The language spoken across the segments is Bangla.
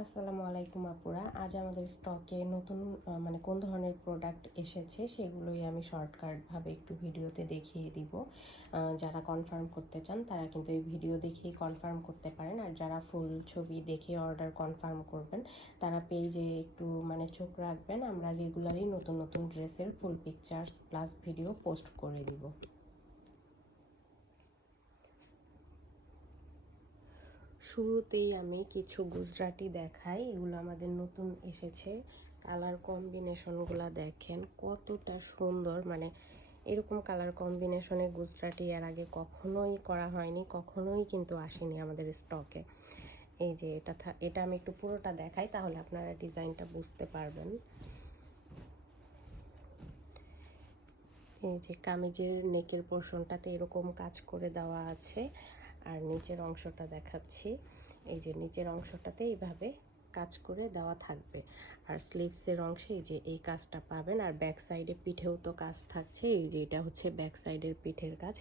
আসসালামু আলাইকুম আপুরা। আজ আমাদের স্টকে নতুন মানে কোন ধরনের প্রোডাক্ট এসেছে সেগুলোই আমি শর্টকাটভাবে একটু ভিডিওতে দেখিয়ে দিব। যারা কনফার্ম করতে চান তারা কিন্তু এই ভিডিও দেখেই কনফার্ম করতে পারেন, আর যারা ফুল ছবি দেখে অর্ডার কনফার্ম করবেন তারা পেজে একটু মানে চোখ রাখবেন। আমরা রেগুলারই নতুন নতুন ড্রেসের ফুল পিকচার্স প্লাস ভিডিও পোস্ট করে দিব। শুরুতেই আমি কিছু গুজরাটি দেখাই, এগুলো আমাদের নতুন এসেছে। কালার কম্বিনেশনগুলো দেখেন কতটা সুন্দর, মানে এরকম কালার কম্বিনেশনে গুজরাটি এর আগে কখনোই করা হয়নি, কখনোই কিন্তু আসেনি আমাদের স্টকে। এই যে এটা আমি একটু পুরোটা দেখাই, তাহলে আপনারা ডিজাইনটা বুঝতে পারবেন। এই যে কামিজের নেকের পোর্শনটাতে এরকম কাজ করে দেওয়া আছে, আর নিচের অংশটা দেখাচ্ছি। এই যে নিচের অংশটাতে এইভাবে কাজ করে দেওয়া থাকবে, আর স্লিভসের অংশে এই যে এই কাজটা পাবেন, আর ব্যাক সাইডে পিঠেও তো কাজ থাকছে। এই যে এটা হচ্ছে ব্যাক সাইডের পিঠের কাজ।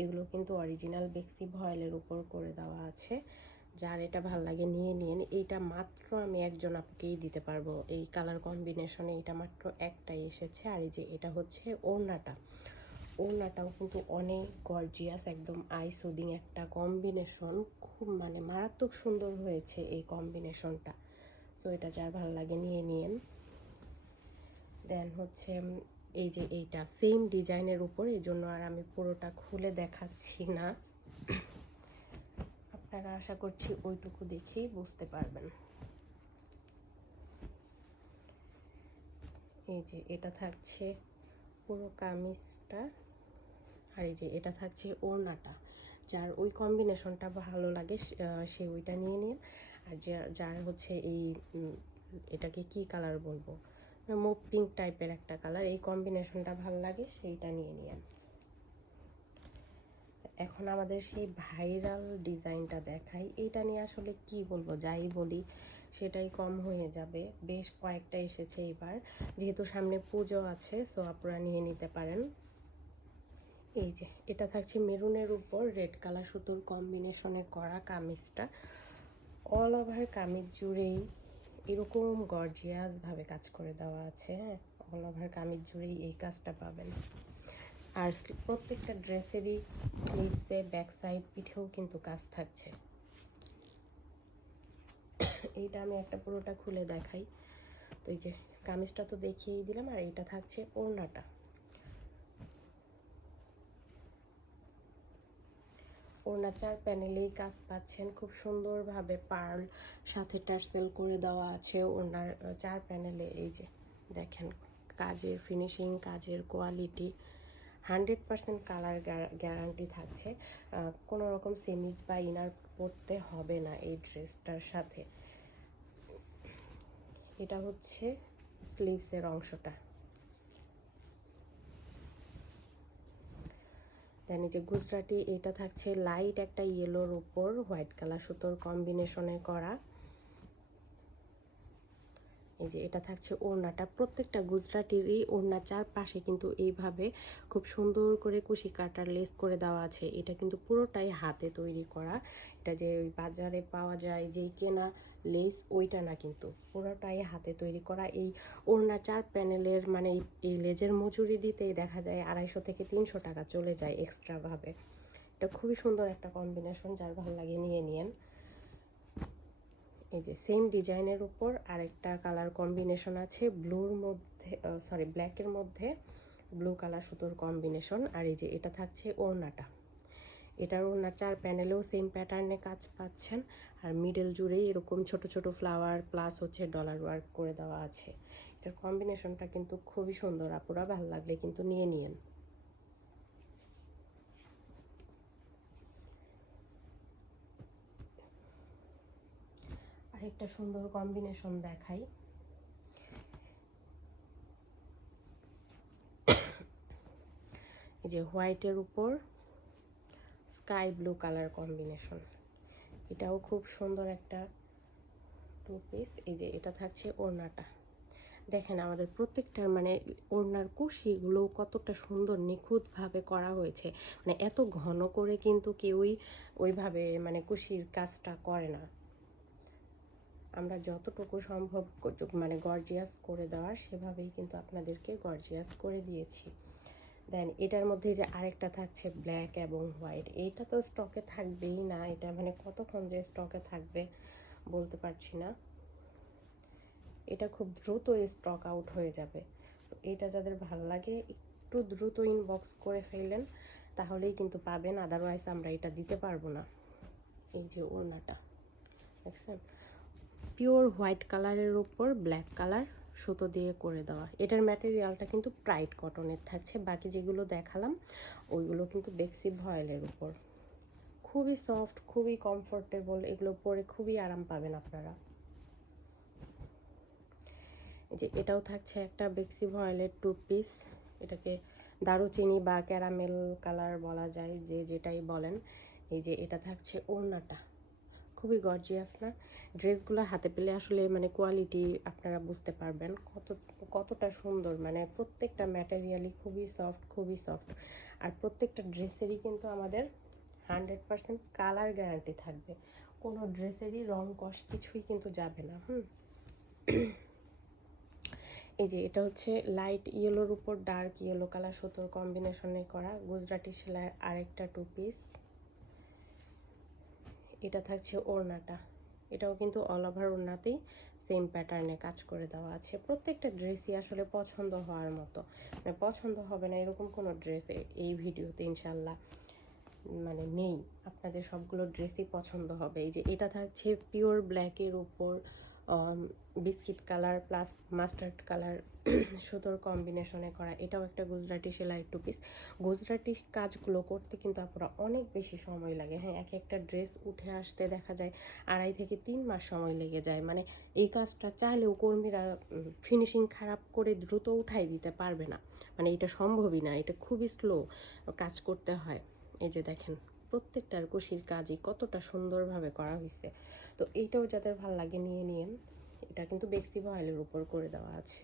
এগুলো কিন্তু অরিজিনাল বেক্সি ভয়েলের উপর করে দেওয়া আছে। যার এটা ভাল লাগে নিয়ে নিন। এইটা মাত্র আমি একজন আপুকেই দিতে পারবো এই কালার কম্বিনেশনে, এটা মাত্র একটাই এসেছে। আর এই যে এটা হচ্ছে ওড়নাটাও কিন্তু অনেক গর্জিয়াস, একদম আই সুদিং একটা কম্বিনেশন, খুব মানে মারাত্মক সুন্দর হয়েছে এই কম্বিনেশনটা। সো এটা যার ভালো লাগে নিয়ে নিন। দেন হচ্ছে এই যে এইটা সেম ডিজাইনের উপর, এই জন্য আর আমি পুরোটা খুলে দেখাচ্ছি না, আপনারা আশা করছি ওইটুকু দেখেই বুঝতে পারবেন। এই যে এটা থাকছে পুরো কামিজটা, আর এই যে এটা থাকছে ওড়নাটা। যার ওই কম্বিনেশনটা ভালো লাগে সে ওইটা নিয়ে নিন। আর যার হচ্ছে এই এটাকে কি কালার বলবো, মুভ পিঙ্ক টাইপের একটা কালার, এই কম্বিনেশনটা ভালো লাগে সেইটা নিয়ে নিন। এখন আমাদের সেই ভাইরাল ডিজাইনটা দেখাই। এইটা নিয়ে আসলে কি বলবো, যাই বলি সেটাই কম হয়ে যাবে। বেশ কয়েকটা এসেছে এবার, যেহেতু সামনে পুজো আছে, সো আপনারা নিয়ে নিতে পারেন। এই যে এটা থাকছে মেরুনের উপর রেড কালার সুতোর কম্বিনেশনে করা কামিজটা। অল ওভার কামিজ জুড়েই এরকম গর্জিয়াস ভাবে কাজ করে দেওয়া আছে। হ্যাঁ, অল ওভার কামিজ জুড়েই এই কাজটা পাবেন। আর প্রত্যেকটা ড্রেসেরই স্লিভসে ব্যাক সাইড পিঠেও কিন্তু কাজ থাকছে। এইটা আমি একটা পুরোটা খুলে দেখাই। তো এই যে কামিজটা তো দেখিয়েই দিলাম, আর এইটা থাকছে ওড়নাটা। ওড়নার চার প্যানেলেই কাজ পাচ্ছেন, খুব সুন্দরভাবে পার্ল সাথে টার্সেল করে দেওয়া আছে ওড়নার চার প্যানেলে। এই যে দেখেন কাজের ফিনিশিং, কাজের কোয়ালিটি 100% কালার গ্যারান্টি থাকছে। কোনো রকম সেমিজ বা ইনার পরতে হবে না এই ড্রেসটার সাথে। এটা হচ্ছে স্লিভসের অংশটা। দেন এই যে গুজরাটি, এটা থাকছে লাইট একটা ইয়েলোর উপর হোয়াইট কালার সুতোর কম্বিনেশনে করা। এই যে এটা থাকছে ওড়নাটা। প্রত্যেকটা গুজরাটিরই ওড়নার চারপাশে কিন্তু এইভাবে খুব সুন্দর করে কুশি কাটার লেস করে দেওয়া আছে। এটা কিন্তু পুরোটাই হাতে তৈরি করা। এটা যে ওই বাজারে পাওয়া যায় যেই কেনা লেস, ওইটা না, কিন্তু পুরোটাই হাতে তৈরি করা। এই ওড়না চার প্যানেলের মানে এই লেজের মজুরি দিতেই দেখা যায় 250 থেকে 300 টাকা চলে যায় এক্সট্রাভাবে। এটা খুবই সুন্দর একটা কম্বিনেশন, যার ভালো লাগে নিয়ে নিন। এই যে সেম ডিজাইনের উপর আরেকটা কালার কম্বিনেশন আছে, ব্লুর মধ্যে সরি ব্ল্যাকের মধ্যে ব্লু কালার সুতোর কম্বিনেশন। আর এই যে এটা থাকছে ওড়নাটা। এটার ওড়নার চার প্যানেলেও সেম প্যাটার্নে কাজ পাচ্ছেন, আর মিডল জুড়েই এরকম ছোট ছোট ফ্লাওয়ার প্লাস হচ্ছে ডলার ওয়ার্ক করে দেওয়া আছে। এটার কম্বিনেশনটা কিন্তু খুবই সুন্দর, আপুরা ভালো লাগলে কিন্তু নিয়ে নিন। আরেকটা সুন্দর কম্বিনেশন দেখাই। এই যে হোয়াইটের উপর স্কাই ব্লু কালার কম্বিনেশন, এটাও খুব সুন্দর একটা টু পিস। এই যে এটা থাকছে ওড়নাটা। দেখেন আমাদের প্রত্যেকটার মানে ওড়নার কুশিগুলো কতটা সুন্দর নিখুঁতভাবে করা হয়েছে। মানে এত ঘন করে কিন্তু কেউই ওইভাবে মানে কুশির কাজটা করে না। আমরা যতটুকু সম্ভব মানে গর্জিয়াস করে দেওয়ার সেভাবেই কিন্তু আপনাদেরকে গর্জিয়াস করে দিয়েছি। দেন এটার মধ্যে যে আরেকটা থাকছে ব্ল্যাক এবং হোয়াইট, এইটা তো স্টকে থাকবেই না, এটা মানে কতক্ষণ যে স্টকে থাকবে বলতে পারছি না, এটা খুব দ্রুত স্টক আউট হয়ে যাবে। তো এটা যাদের ভালো লাগে একটু দ্রুত ইনবক্স করে ফেললেন, তাহলেই কিন্তু পাবেন, আদারওয়াইজ আমরা এটা দিতে পারবো না। এই যে ওড়নাটা দেখছেন, পিওর হোয়াইট কালারের উপর ব্ল্যাক কালার সুতো দিয়ে করে দেওয়া। এটার ম্যাটেরিয়ালটা কিন্তু প্রাইড কটনের থাকছে, বাকি যেগুলো দেখালাম ওইগুলো কিন্তু বেক্সি ভয়েলের উপর। খুবই সফট, খুবই কমফোর্টেবল, এগুলো পরে খুবই আরাম পাবেন আপনারা। যে এটাও থাকছে একটা বেক্সি ভয়েলের 2 পিস, এটাকে দারুচিনি বা ক্যারামেল কালার বলা যায়, যে যেটাই বলেন। এই যে এটা থাকছে ওড়নাটা, খুবই গর্জিয়াস না? ড্রেসগুলো হাতে পেলে আসলে মানে কোয়ালিটি আপনারা বুঝতে পারবেন কতটা সুন্দর, মানে প্রত্যেকটা ম্যাটেরিয়ালই খুবই সফট, খুবই সফট। আর প্রত্যেকটা ড্রেসেরই কিন্তু আমাদের 100% কালার গ্যারান্টি থাকবে, কোনো ড্রেসেরই রং কষ কিছুই কিন্তু যাবে না। এই যে এটা হচ্ছে লাইট ইয়েলোর উপর ডার্ক ইয়েলো কালার সুতোর কম্বিনেশনে করা গুজরাটি সেলাইয়ের আরেকটা 2 পিস। এটা থাকছে ওড়নাটা, এটাও কিন্তু অল ওভার ওড়নাতেই সেম প্যাটার্নে কাজ করে দেওয়া আছে। প্রত্যেকটা ড্রেসই আসলে পছন্দ হওয়ার মতো, মানে পছন্দ হবে না এরকম কোনো ড্রেস এই ভিডিওতে ইনশাল্লাহ মানে নেই, আপনাদের সবগুলো ড্রেসই পছন্দ হবে। এই যে এটা থাকছে পিওর ব্ল্যাকের উপর biscuit colour plus mustard colour সুতোর কম্বিনেশনে করা, এটাও একটা গুজরাটি সেলাই 2 পিস। গুজরাটি কাজগুলো করতে কিন্তু আপনারা অনেক বেশি সময় লাগে, হ্যাঁ, এক একটা ড্রেস উঠে আসতে দেখা যায় 2.5 থেকে 3 মাস সময় লেগে যায়। মানে এই কাজটা চাইলেও কর্মীরা ফিনিশিং খারাপ করে দ্রুত উঠাই দিতে পারবে না, মানে এটা সম্ভবই না, এটা খুবই স্লো কাজ করতে হয়। এই যে দেখেন প্রত্যেকটার কুশির কাজই কতটা সুন্দরভাবে করা হয়েছে। তো এইটাও যাদের ভালো লাগে নিয়ে নিন, এটা কিন্তু বেক্সি ভয়েলের উপর করে দেওয়া আছে।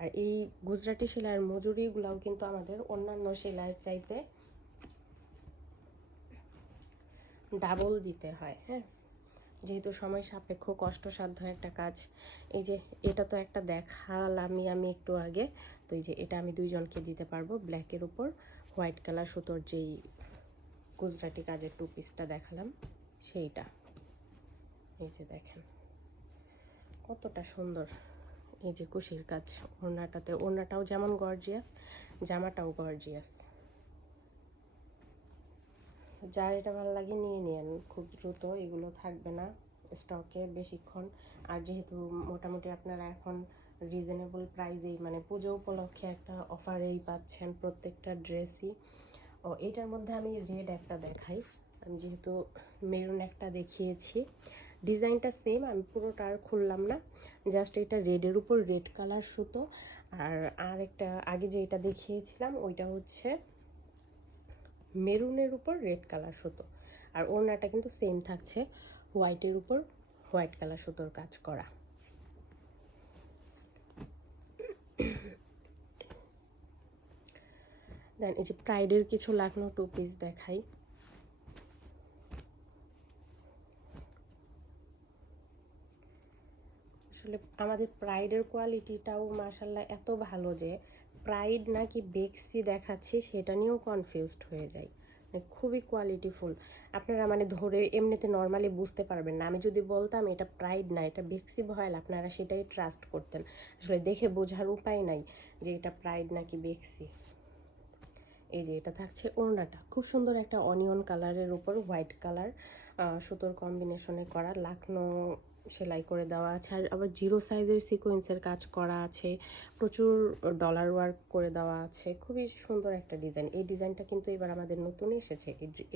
আর এই গুজরাটি সেলাইয়ের মজুরিগুলাও কিন্তু আমাদের অন্যান্য সেলাইয়ের চাইতে ডাবল দিতে হয়, হ্যাঁ, যেহেতু সময় সাপেক্ষ কষ্টসাধ্য একটা কাজ। এই যে এটা তো একটা দেখালামই আমি একটু আগে, তো এই যে এটা আমি দুইজনকে দিতে পারবো, ব্ল্যাকের উপর হোয়াইট কালার সুতোর যেই গুজরাটি কাজের 2 পিসটা দেখালাম সেইটা। এই যে দেখেন কতটা সুন্দর, এই যে কুশির কাজ ওড়নাটাতে, ওড়নাটাও যেমন গর্জিয়াস জামাটাও গর্জিয়াস। যার এটা ভালো লাগে নিয়ে নিন, খুব দ্রুত এগুলো থাকবে না স্টকে বেশিক্ষণ। আর যেহেতু মোটামুটি আপনারা এখন রিজনেবল প্রাইসেই মানে পুজো উপলক্ষে একটা অফারেই পাচ্ছেন প্রত্যেকটা ড্রেসই। ও এটার মধ্যে আমি রেড একটা দেখাই, আমি যেহেতু মেরুন একটা দেখিয়েছি, ডিজাইনটা সেম, আমি পুরোটা আর খুললাম না, জাস্ট এটা রেডের উপর রেড কালার সুতো। আর একটা আগে যে এটা দেখিয়েছিলাম ওইটা হচ্ছে মেরুনের উপর রেড কালার সুতো। আর ওড়নাটা কিন্তু সেম থাকছে, হোয়াইটের উপর হোয়াইট কালার সুতোর কাজ করা। দেন এই যে প্রাইডের কিছু লাখনো 2 পিস দেখাই। আসলে আমাদের প্রাইডের কোয়ালিটিটাও মাশাল্লাহ এত ভালো যে প্রাইড নাকি বেক্সি দেখাচ্ছি সেটা নিয়েও কনফিউজড হয়ে যায়, মানে খুবই কোয়ালিটিফুল। আপনারা মানে ধরে এমনিতে নর্মালি বুঝতে পারবেন না, আমি যদি বলতাম এটা প্রাইড না এটা বেক্সি ভয়েল আপনারা সেটাই ট্রাস্ট করতেন, আসলে দেখে বোঝার উপায় নাই যে এটা প্রাইড নাকি বেক্সি। এই যে এটা থাকছে ওড়নাটা, খুব সুন্দর একটা অনিয়ন কালারের উপর হোয়াইট কালার সুতোর কম্বিনেশনে করা লাখনো সেলাই করে দেওয়া আছে, আর আবার 0 সাইজের সিকোয়েন্সের কাজ করা আছে, প্রচুর ডলার ওয়ার্ক করে দেওয়া আছে, খুবই সুন্দর একটা ডিজাইন। এই ডিজাইনটা কিন্তু এবার আমাদের নতুন এসেছে,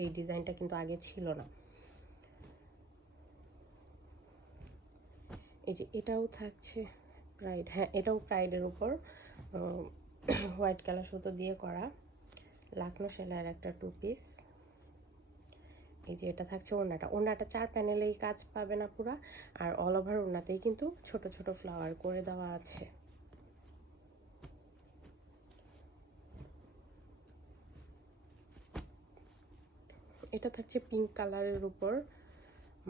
এই ডিজাইনটা কিন্তু আগে ছিল না। এই যে এটাও থাকছে প্রাইড, হ্যাঁ এটাও প্রাইডের উপর হোয়াইট কালার সুতো দিয়ে করা লাখনো সেলাইয়ের একটা 2 পিস। এই যে এটা থাকছে ওড়নাটা, ওড়নাটা 4 প্যানেলেই কাজ পাবে না পুরা, আর অল ওভার ওড়নাতেই কিন্তু ছোট ছোট ফ্লাওয়ার করে দেওয়া আছে। এটা থাকছে পিঙ্ক কালারের উপর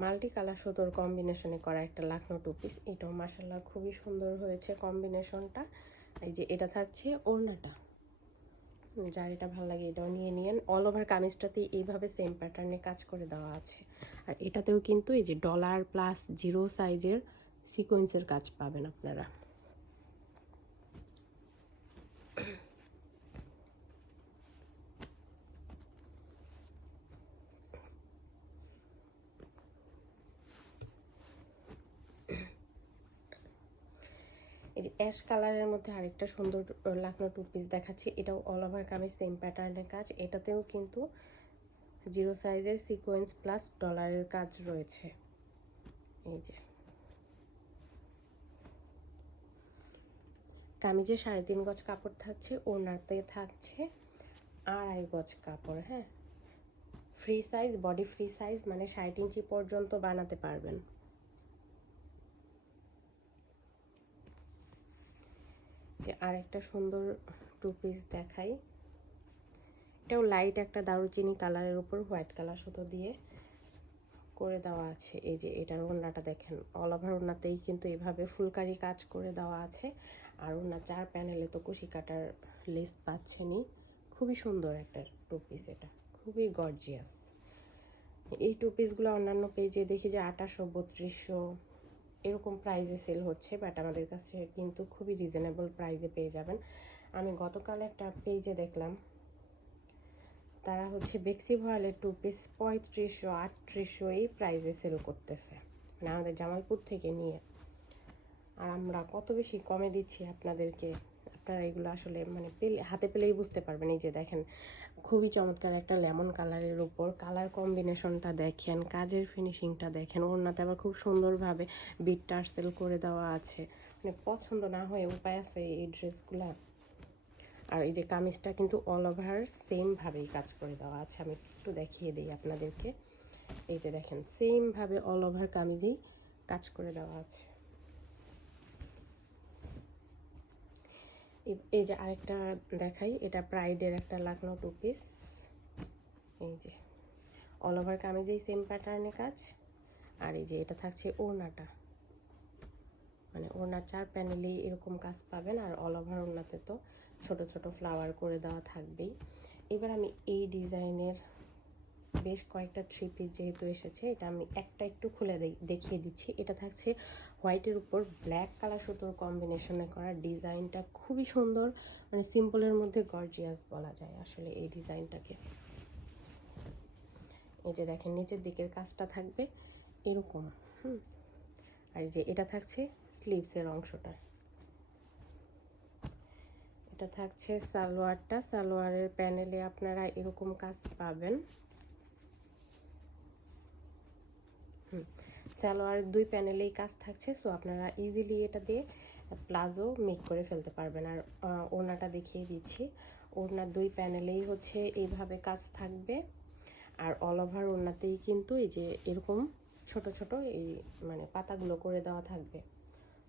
মাল্টি কালার সুতোর কম্বিনেশনে করা একটা লাখনো টু পিস। এটাও মাশাআল্লাহ খুবই সুন্দর হয়েছে কম্বিনেশনটা। এই যে এটা থাকছে ওড়নাটা, যার এটা ভালো লাগে এটাও নিয়ে নিয়েন। অল ওভার কামিজটাতে এইভাবে সেম প্যাটার্নে কাজ করে দেওয়া আছে। আর এটাতেও কিন্তু এই যে ডলার প্লাস 0 সাইজের সিকোয়েন্সের কাজ পাবেন আপনারা। এই যে অ্যাশ কালারের মধ্যে আরেকটা সুন্দর লাখনো টু পিস দেখাচ্ছি। এটাও অল ওভার কামিজ সেম প্যাটার্নের কাজ। এটাতেও কিন্তু 0 সাইজের সিকোয়েন্স প্লাস ডলারের কাজ রয়েছে। এই যে কামিজে 3.5 গজ কাপড় থাকছে, ওড়নাতে থাকছে 2.5 গজ কাপড়। হ্যাঁ, free size, body free size, মানে 60 ইঞ্চি পর্যন্ত বানাতে পারবেন। যে আরেকটা সুন্দর টু পিস দেখাই। এটাও লাইট একটা দারুচিনি কালারের উপর হোয়াইট কালার সুতো দিয়ে করে দেওয়া আছে। এই যে এটার ওড়নাটা দেখেন, অল ওভার ওড়নাতেই কিন্তু এভাবে ফুলকারি কাজ করে দেওয়া আছে। আর ওড়না 4 প্যানেলে তো কুশি কাটার লেস পাচ্ছেনই। খুবই সুন্দর একটা টু পিস, এটা খুবই গর্জিয়াস। এই টু পিসগুলো অন্যান্য পেজে দেখি যে 2800-3200 এরকম প্রাইসে সেল হচ্ছে, বাট আমাদের কাছে কিন্তু খুবই রিজনেবল প্রাইসে পেয়ে যাবেন। আমি গতকাল একটা পেজে দেখলাম তারা হচ্ছে বেক্সি ভয়েলের টু পিস 3500-3800 এই প্রাইসে সেল করতেছে, মানে আমাদের জামালপুর থেকে নিয়ে। আর আমরা কত বেশি কমে দিচ্ছি আপনাদেরকে, আপনারা এগুলো আসলে মানে পেলে হাতে পেলেই বুঝতে পারবেন। এই যে দেখেন, খুবই চমৎকার একটা লেমন কালারের উপর কালার কম্বিনেশনটা দেখেন, কাজের ফিনিশিংটা দেখেন। ওড়নাতে আবার খুব সুন্দরভাবে বিট টার্সেল করে দেওয়া আছে, মানে পছন্দ না হয়ে উপায় আছে এই ড্রেসগুলা। আর এই যে কামিজটা কিন্তু অল ওভার সেমভাবেই কাজ করে দেওয়া আছে। আমি একটু দেখিয়ে দিই আপনাদেরকে। এই যে দেখেন, সেমভাবে অল ওভার কামিজেই কাজ করে দেওয়া আছে। এই যে আরেকটা দেখাই, এটা প্রাইডের একটা লাখনো টু পিস। এই যে অল ওভার কামিজেই সেম প্যাটার্নে কাজ। আর এই যে এটা থাকছে ওড়নাটা, মানে ওড়নার 4 প্যানেলেই এরকম কাজ পাবেন। আর অল ওভার ওড়নাতে তো ছোট ছোট ফ্লাওয়ার করে দেওয়া থাকবেই। এবার আমি এই ডিজাইনের বেশ কয়েকটা থ্রি পিস যেহেতু এসেছে, এটা আমি একটা একটু খুলে দেখিয়ে দিচ্ছি। এটা থাকছে হোয়াইটের উপর ব্ল্যাক কালার সুতোর কম্বিনেশনে করা। ডিজাইনটা খুবই সুন্দর, মানে সিম্পলের মধ্যে গর্জিয়াস বলা যায় আসলে এই ডিজাইনটাকে। এই যে দেখেন, নিচের দিকের কাজটা থাকবে এরকম। আর এই যে এটা থাকছে স্লিভসের অংশটা। এটা থাকছে সালোয়ারটা, সালোয়ারের প্যানেলে আপনারা এরকম কাজ পাবেন। সালোয়ার 2 প্যানেলেই কাজ থাকছে, সো আপনারা ইজিলি এটা দিয়ে প্লাজো মেক করে ফেলতে পারবেন। আর ওড়নাটা দেখিয়ে দিচ্ছি, ওড়নার 2 প্যানেলেই হচ্ছে এইভাবে কাজ থাকবে। আর অল ওভার ওড়নাতেই কিন্তু এই যে এরকম ছোট ছোট এই মানে পাতাগুলো করে দেওয়া থাকবে।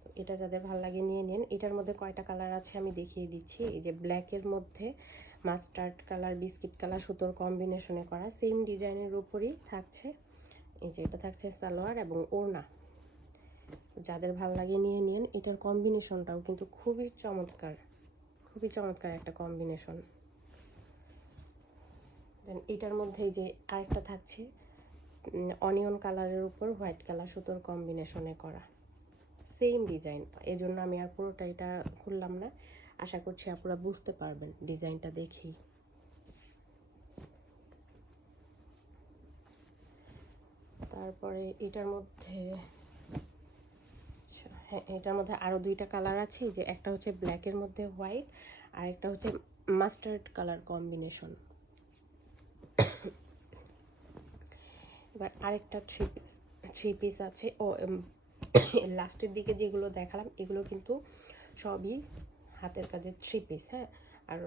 তো এটা যাদের ভালো লাগে নিয়ে নিন। এটার মধ্যে কয়টা কালার আছে আমি দেখিয়ে দিচ্ছি। এই যে ব্ল্যাকের মধ্যে মাস্টার্ড কালার, বিস্কিট কালার সুতোর কম্বিনেশনে করা সেম ডিজাইনের উপরই থাকছে। এই যে এটা থাকছে সালোয়ার এবং ওড়না, যাদের ভাল লাগে নিয়ে নিন। এটার কম্বিনেশনটাও কিন্তু খুবই চমৎকার, খুবই চমৎকার একটা কম্বিনেশন। দেন এটার মধ্যে যে আরেকটা থাকছে অনিয়ন কালারের উপর হোয়াইট কালার সুতোর কম্বিনেশনে করা সেম ডিজাইন। এজন্য আমি আর পুরোটা এটা খুললাম না, আশা করছি আপনারা বুঝতে পারবেন ডিজাইনটা দেখেই। তারপরে এটার মধ্যে হ্যাঁ, এটার মধ্যে আরও 2টা কালার আছে। যে একটা হচ্ছে ব্ল্যাকের মধ্যে হোয়াইট, আর একটা হচ্ছে মাস্টার্ড কালার কম্বিনেশন। এবার আরেকটা থ্রি পিস আছে। ও লাস্টের দিকে যেগুলো দেখালাম এগুলো কিন্তু সবই হাতের কাজের থ্রি পিস। হ্যাঁ, আর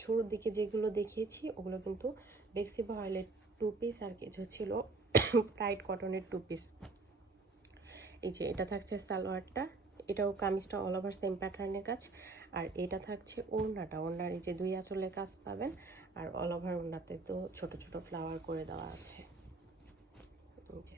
শুরুর দিকে যেগুলো দেখিয়েছি ওগুলো কিন্তু বেক্সি ভয়েলের টু পিস, আর কিছু ছিল প্রাইড কটনের টু পিস। এই যে এটা থাকছে সালোয়ারটা, এটাও কামিজটা অল ওভার সেম প্যাটার্নের কাজ। আর এটা থাকছে ওড়নাটা, ওড়নার এই যে 2 আঁচলে কাজ পাবেন। আর অল ওভার ওড়নাতে তো ছোট ছোট ফ্লাওয়ার করে দেওয়া আছে। এই যে